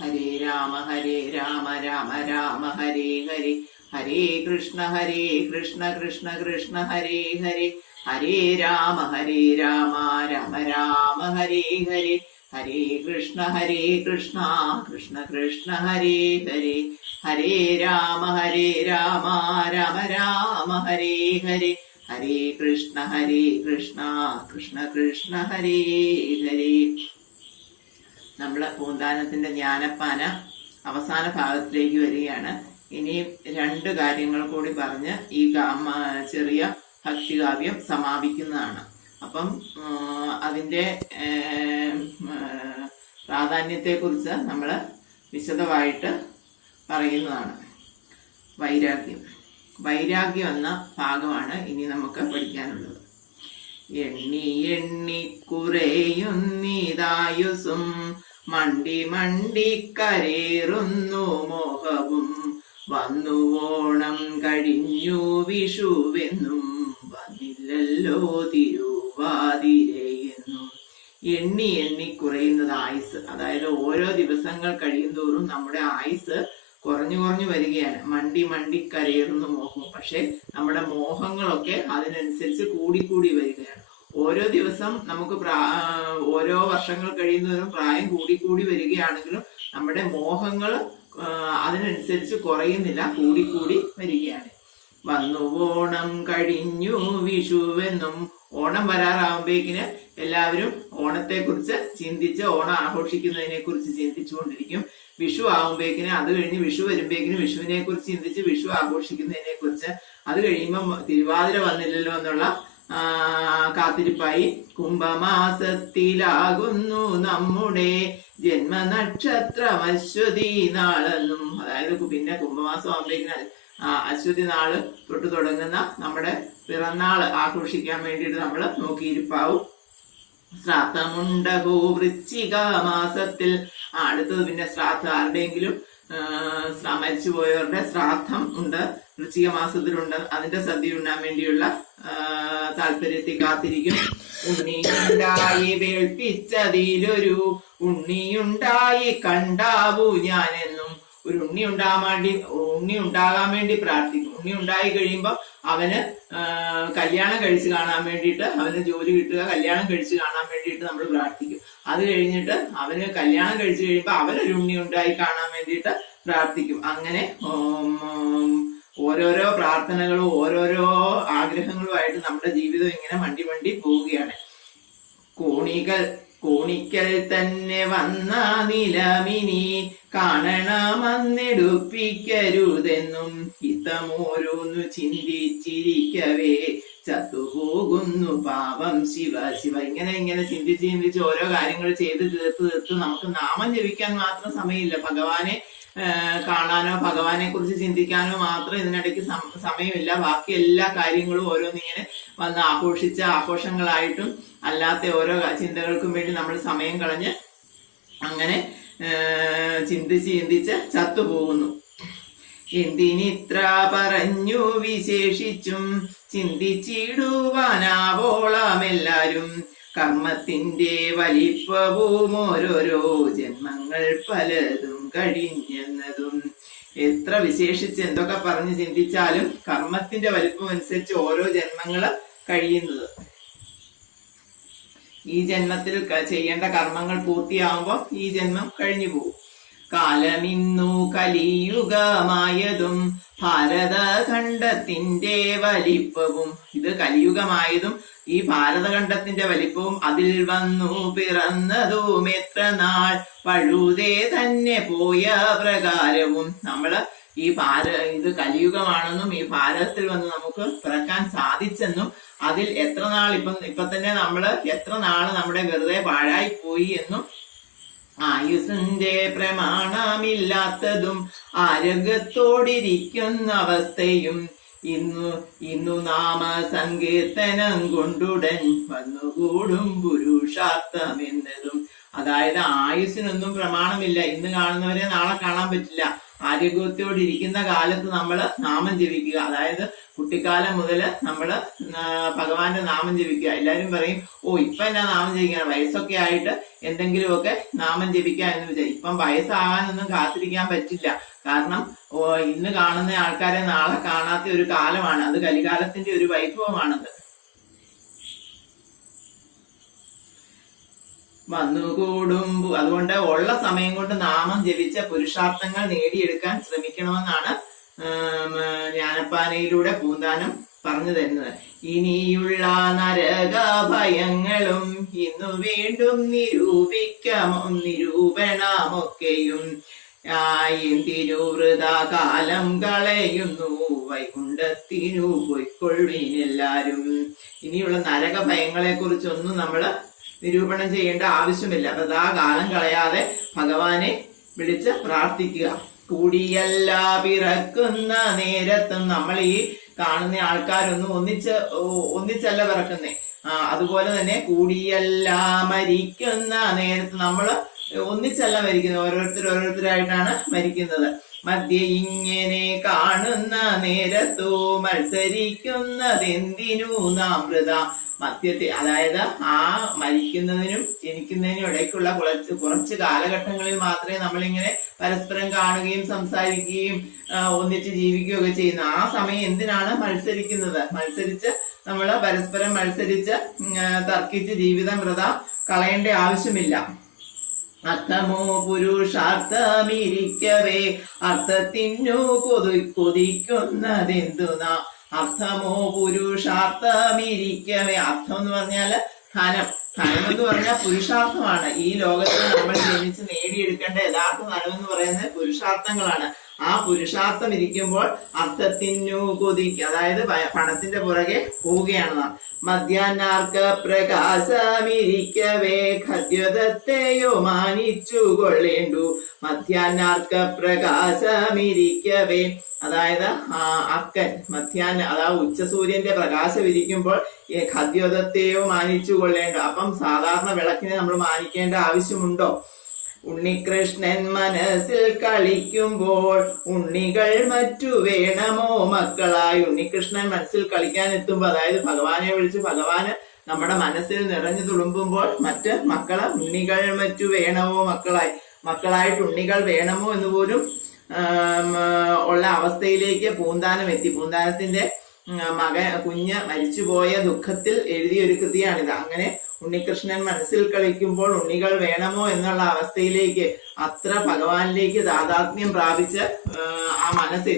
ഹരേ രാമ രാമ രാമ ഹരേ ഹരേ, ഹരേ കൃഷ്ണ കൃഷ്ണ കൃഷ്ണ ഹരേ ഹരേ, ഹരേ രാമ രാമ രാമ ഹരേ ഹരേ, ഹരേ കൃഷ്ണ കൃഷ്ണ കൃഷ്ണ ഹരേ ഹരേ, ഹരേ രാമ രാമ രാമ ഹരേ ഹരേ, ഹരേ കൃഷ്ണ കൃഷ്ണ കൃഷ്ണ ഹരേ ഹരേ. നമ്മള് പൂന്താനത്തിന്റെ ജ്ഞാനപ്പാന അവസാന ഭാഗത്തിലേക്ക് വരികയാണ്. ഇനി 2 കാര്യങ്ങൾ കൂടി പറഞ്ഞ് ഈ ചെറിയ ഭക്തികാവ്യം സമാപിക്കുന്നതാണ്. അപ്പം അതിന്റെ പ്രാധാന്യത്തെ കുറിച്ച് നമ്മൾ വിശദമായിട്ട് പറയുന്നതാണ്. വൈരാഗ്യം എന്ന ഭാഗമാണ് ഇനി നമുക്ക് പഠിക്കാനുള്ളത്. എണ്ണി എണ്ണി കുറയുന്നിതായുസും മണ്ടി കരേറുന്നു മോഹവും, വന്നുവോണം കഴിഞ്ഞു വിഷുവെന്നും വന്നില്ലല്ലോ തിരുവാതിരയെന്നും. എണ്ണി എണ്ണി കുറയുന്നത് ആയുസ്, അതായത് ഓരോ ദിവസങ്ങൾ കഴിയുന്തോറും നമ്മുടെ ആയുസ് കുറഞ്ഞു വരികയാണ്. മണ്ടി കരയേറുന്ന മോഹം, പക്ഷെ നമ്മുടെ മോഹങ്ങളൊക്കെ അതിനനുസരിച്ച് കൂടി വരികയാണ്. ഓരോ ദിവസം നമുക്ക് ഓരോ വർഷങ്ങൾ കഴിയുന്നതിനും പ്രായം കൂടി വരികയാണെങ്കിലും നമ്മുടെ മോഹങ്ങൾ അതിനനുസരിച്ച് കുറയുന്നില്ല, കൂടി വരികയാണ്. വന്നു ഓണം കഴിഞ്ഞു വിഷുവെന്നും, ഓണം വരാറാവുമ്പോഴേക്കിന് എല്ലാവരും ഓണത്തെ കുറിച്ച് ചിന്തിച്ച് ഓണം ആഘോഷിക്കുന്നതിനെ കുറിച്ച് ചിന്തിച്ചുകൊണ്ടിരിക്കും. വിഷു ആകുമ്പോഴേക്കിന്, അത് കഴിഞ്ഞ് വിഷു വരുമ്പോഴേക്കിന് വിഷുവിനെ കുറിച്ച് ചിന്തിച്ച് വിഷു ആഘോഷിക്കുന്നതിനെ കുറിച്ച്, അത് കഴിയുമ്പോൾ തിരുവാതിര വന്നില്ലല്ലോ എന്നുള്ള കാത്തിരിപ്പായി. കുംഭമാസത്തിലാകുന്നു നമ്മുടെ ജന്മനക്ഷത്രം അശ്വതി നാളെന്നും, അതായത് പിന്നെ കുംഭമാസം ആകുമ്പോഴേക്കിന് അശ്വതി നാള് തൊട്ട് തുടങ്ങുന്ന നമ്മുടെ പിറന്നാള് ആഘോഷിക്കാൻ വേണ്ടിയിട്ട് നമ്മൾ നോക്കിയിരിപ്പാവും. ശ്രാദ്ധമുണ്ടകോ വൃശ്ചിക മാസത്തിൽ, അടുത്തത് പിന്നെ ശ്രാദ്ധം ആരുടെയെങ്കിലും മരിച്ചുപോയവരുടെ ശ്രാദ്ധം ഉണ്ട്, വൃശ്ചിക മാസത്തിലുണ്ട്. അതിന്റെ സദ്യ ഉണ്ണാൻ വേണ്ടിയുള്ള താല്പര്യത്തിൽ കാത്തിരിക്കും. ഉണ്ണിയുണ്ടായി വേൾപ്പിച്ചതിലൊരു ഉണ്ണിയുണ്ടായി കണ്ടാവൂ ഞാനെന്നും, ഒരു ഉണ്ണി ഉണ്ടാകാൻ വേണ്ടി പ്രാർത്ഥിക്കും. ഉണ്ണി ഉണ്ടായി കഴിയുമ്പോൾ അവന് കല്യാണം കഴിച്ച് കാണാൻ വേണ്ടിയിട്ട്, അവന് ജോലി കിട്ടുക, കല്യാണം കഴിച്ച് കാണാൻ വേണ്ടിയിട്ട് നമ്മൾ പ്രാർത്ഥിക്കും. അത് കഴിഞ്ഞിട്ട് അവന് കല്യാണം കഴിച്ചു കഴിയുമ്പോൾ അവനൊരു ഉണ്ണി ഉണ്ടായി കാണാൻ വേണ്ടിയിട്ട് പ്രാർത്ഥിക്കും. അങ്ങനെ ഓരോരോ പ്രാർത്ഥനകളും ഓരോരോ ആഗ്രഹങ്ങളുമായിട്ട് നമ്മുടെ ജീവിതം ഇങ്ങനെ മണ്ടി പോവുകയാണ്. കോണിക്കൽ തന്നെ വന്ന നിലമിനി കാണണമെന്നെടുപ്പിക്കരുതെന്നും, ഹിതമോരോന്നു ചിന്തിച്ചിരിക്കവേ ചത്തുപോകുന്നു പാപം ശിവ. ഇങ്ങനെ ചിന്തിച്ച് ഓരോ കാര്യങ്ങൾ ചെയ്ത് തീർത്ത് നമുക്ക് നാമം ജപിക്കാൻ മാത്രം സമയമില്ല. ഭഗവാനെ കാണാനോ ഭഗവാനെ കുറിച്ച് ചിന്തിക്കാനോ മാത്രം ഇതിനിടയ്ക്ക് സമയമില്ല. ബാക്കി എല്ലാ കാര്യങ്ങളും ഓരോന്നിങ്ങനെ വന്ന് ആഘോഷങ്ങളായിട്ടും അല്ലാത്ത ഓരോ ചിന്തകൾക്കും വേണ്ടി നമ്മൾ സമയം കളഞ്ഞ് അങ്ങനെ ചിന്തിച്ച് ചത്തുപോകുന്നു. എന്തിനിത്ര പറഞ്ഞു വിശേഷിച്ചും ചിന്തിച്ചിടുവാനാവോളം എല്ലാരും, കർമ്മത്തിന്റെ വലിപ്പവും ഓരോരോ ജന്മങ്ങൾ പലതും കഴിഞ്ഞെന്നതും. എത്ര വിശേഷിച്ച് എന്തൊക്കെ പറഞ്ഞ് ചിന്തിച്ചാലും കർമ്മത്തിന്റെ വലിപ്പം അനുസരിച്ച് ഓരോ ജന്മങ്ങള് കഴിയുന്നത്. ഈ ജന്മത്തിൽ ചെയ്യേണ്ട കർമ്മങ്ങൾ പൂർത്തിയാവുമ്പോൾ ഈ ജന്മം കഴിഞ്ഞു പോകും. കാലമിന്നു കലിയുഗമായതും ഭാരതഖണ്ഡത്തിന്റെ വലിപ്പവും, ഇത് കലിയുഗമായതും ഈ ഭാരതഖണ്ഡത്തിന്റെ വലിപ്പവും അതിൽ വന്നു പിറന്നതും എത്ര നാൾ പഴുതേ തന്നെ പോയ പ്രകാരവും. നമ്മള് ഇത് കലിയുഗമാണെന്നും ഈ ഭാരതത്തിൽ വന്ന് നമുക്ക് പിറക്കാൻ സാധിച്ചെന്നും അതിൽ എത്ര നാൾ ഇപ്പൊ തന്നെ എത്ര നാള് നമ്മുടെ വെറുതെ പാഴായി പോയി എന്നും, ആയുസിന്റെ പ്രമാണമില്ലാത്തതും ആരോഗ്യത്തോടിരിക്കുന്ന അവസ്ഥയും ഇന്നു നാമ സങ്കീർത്തനം കൊണ്ടുടൻ വന്നുകൂടും പുരുഷാർത്ഥം എന്നതും. അതായത് ആയുസിനൊന്നും പ്രമാണമില്ല. ഇന്ന് കാണുന്നവരെ നാളെ കാണാൻ പറ്റില്ല. ആരോഗ്യത്തോടിരിക്കുന്ന കാലത്ത് നമ്മൾ നാമം ജപിക്കുക. അതായത് കുട്ടിക്കാലം മുതൽ നമ്മള് ഭഗവാന്റെ നാമം ജപിക്കുക. എല്ലാരും പറയും, ഓ ഇപ്പൊ എന്നാ നാമം ജപിക്കണം, വയസ്സൊക്കെ ആയിട്ട് എന്തെങ്കിലുമൊക്കെ നാമം ജപിക്കുക എന്ന് വിചാരിക്കും. ഇപ്പം വയസ്സാകാനൊന്നും കാത്തിരിക്കാൻ പറ്റില്ല. കാരണം ഇന്ന് കാണുന്ന ആൾക്കാരെ നാളെ കാണാത്ത ഒരു കാലമാണ്. അത് കലികാലത്തിന്റെ ഒരു വൈഭവമാണത്. വന്നുകൂടുമ്പോ അതുകൊണ്ട് ഉള്ള സമയം കൊണ്ട് നാമം ജപിച്ച പുരുഷാർത്ഥങ്ങൾ നേടിയെടുക്കാൻ ശ്രമിക്കണമെന്നാണ് ജ്ഞാനപ്പാനയിലൂടെ പൂന്താനം പറഞ്ഞു തരുന്നത്. ഇനിയുള്ള നരക ഭയങ്ങളും ഇന്നു വീണ്ടും നിരൂപണമൊക്കെയും എന്തിനു വൃഥാ കാലം കളയുന്നു, വൈകുണ്ഠത്തിനു പൊയ്ക്കൊള്ളുവിനെല്ലാരും. ഇനിയുള്ള നരക ഭയങ്ങളെ കുറിച്ചൊന്നും നമ്മള് നിരൂപണം ചെയ്യേണ്ട ആവശ്യമില്ല. വൃഥാ കാലം കളയാതെ ഭഗവാനെ വിളിച്ച് പ്രാർത്ഥിക്കുക. കൂടിയല്ല പിറക്കുന്ന നേരത്തും നമ്മൾ ഈ കാണുന്ന ആൾക്കാരൊന്നും ഒന്നിച്ചല്ല പിറക്കുന്നേ. അതുപോലെ തന്നെ കൂടിയല്ല മരിക്കുന്ന നേരത്ത് നമ്മള് ഒന്നിച്ചല്ല മരിക്കുന്നത്, ഓരോരുത്തരായിട്ടാണ് മരിക്കുന്നത്. മധ്യ ഇങ്ങനെ കാണുന്ന നേരത്തോ മത്സരിക്കുന്നതെന്തിനു നാം വൃഥ. മധ്യത്തെ അതായത് ആ മരിക്കുന്നതിനും ജനിക്കുന്നതിനും ഇടയ്ക്കുള്ള കുറച്ച് കാലഘട്ടങ്ങളിൽ മാത്രമേ നമ്മളിങ്ങനെ പരസ്പരം കാണുകയും സംസാരിക്കുകയും ഒന്നിച്ച് ജീവിക്കുകയൊക്കെ ചെയ്യുന്നു. ആ സമയം എന്തിനാണ് മത്സരിക്കുന്നത്? മത്സരിച്ച് നമ്മള് പരസ്പരം മത്സരിച്ച് തർക്കിച്ച് ജീവിതം വൃഥ കളയേണ്ട ആവശ്യമില്ല. അർത്ഥമോ പുരുഷാർത്ഥമിരിക്കവേ അർത്ഥത്തിനു കൊതിക്കുന്നതെന്തുനാ. അർത്ഥമോ പുരുഷാർത്ഥമിരിക്കവേ. അർത്ഥം എന്ന് പറഞ്ഞാല് ധനം. ധനം എന്ന് പറഞ്ഞാൽ പുരുഷാർത്ഥമാണ്. ഈ ലോകത്തിൽ നമ്മൾ ജനിച്ച് നേടിയെടുക്കേണ്ട യഥാർത്ഥ ധനം എന്ന് പറയുന്നത് പുരുഷാർത്ഥങ്ങളാണ്. ആ പുരുഷാർത്ഥം ഇരിക്കുമ്പോൾ അർത്ഥത്തിനു കൊതിക്കുക, അതായത് പണത്തിന്റെ പുറകെ പോവുകയാണ് നാം. മധ്യാഹ്നാർക്ക പ്രകാശമിരിക്കവേ ഖദ്യോതത്തെയോ മാനിച്ചു കൊള്ളേണ്ടു. മധ്യാഹ്നാർക്ക പ്രകാശമിരിക്കവേ, അതായത് അക്കൻ മധ്യാഹ്ന അതായത് ഉച്ചസൂര്യന്റെ പ്രകാശം ഇരിക്കുമ്പോൾ ഖദ്യോതത്തെയോ മാനിച്ചു കൊള്ളേണ്ടു. അപ്പം സാധാരണ വിളക്കിനെ നമ്മൾ മാനിക്കേണ്ട ആവശ്യമുണ്ടോ? ഉണ്ണികൃഷ്ണൻ മനസ്സിൽ കളിക്കുമ്പോൾ ഉണ്ണികൾ മറ്റു വേണമോ മക്കളായി. ഉണ്ണികൃഷ്ണൻ മനസ്സിൽ കളിക്കാൻ എത്തുമ്പോൾ, അതായത് ഭഗവാനെ വിളിച്ച് ഭഗവാന് നമ്മുടെ മനസ്സിൽ നിറഞ്ഞു തുളുമ്പുമ്പോൾ മറ്റ് മക്കളെ ഉണ്ണികൾ മറ്റു വേണമോ മക്കളായിട്ട് ഉണ്ണികൾ വേണമോ എന്ന് പോലും ഉള്ള അവസ്ഥയിലേക്ക് പൂന്താനം എത്തി. പൂന്താനത്തിന്റെ കുഞ്ഞ് മരിച്ചുപോയ ദുഃഖത്തിൽ എഴുതിയ ഒരു കൃതിയാണിത്. അങ്ങനെ ഉണ്ണികൃഷ്ണൻ മനസ്സിൽ കളിക്കുമ്പോൾ ഉണ്ണികൾ വേണമോ എന്നുള്ള അവസ്ഥയിലേക്ക്, അത്ര ഭഗവാനിലേക്ക് താതാത്മ്യം പ്രാപിച്ച് ആ മനസ്സ്